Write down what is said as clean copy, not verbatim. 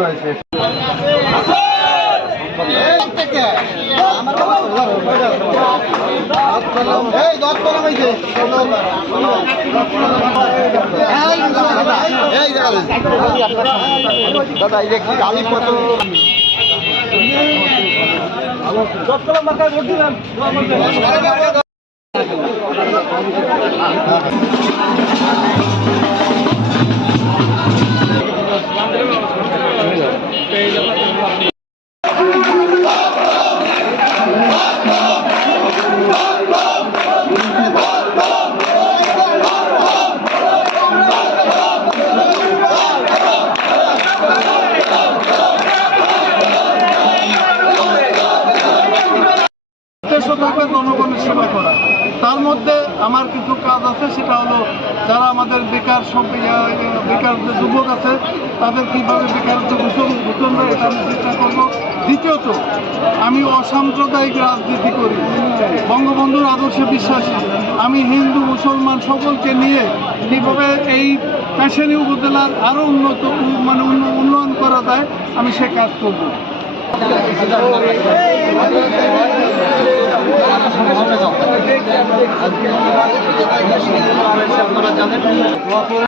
রয়েছে দাদা এই দেখি আলি কত মাথায় ভোট দিলাম জনগণের সেবা করা। তার মধ্যে আমার কিছু কাজ আছে, সেটা হলো যারা আমাদের বেকার বেকার যে যুবক আছে তাদের কীভাবে বেকারত্ব ঘোষণ হয় এটা আমি চেষ্টা করব। দ্বিতীয়ত, আমি অসাম্প্রদায়িক রাজনীতি করি, বঙ্গবন্ধুর আদর্শে বিশ্বাসী। আমি হিন্দু মুসলমান সকলকে নিয়ে কীভাবে এই কাশিয়ানী উপজেলার আরও উন্নয়ন করা যায় আমি সে কাজ করব। আপনারা জানেন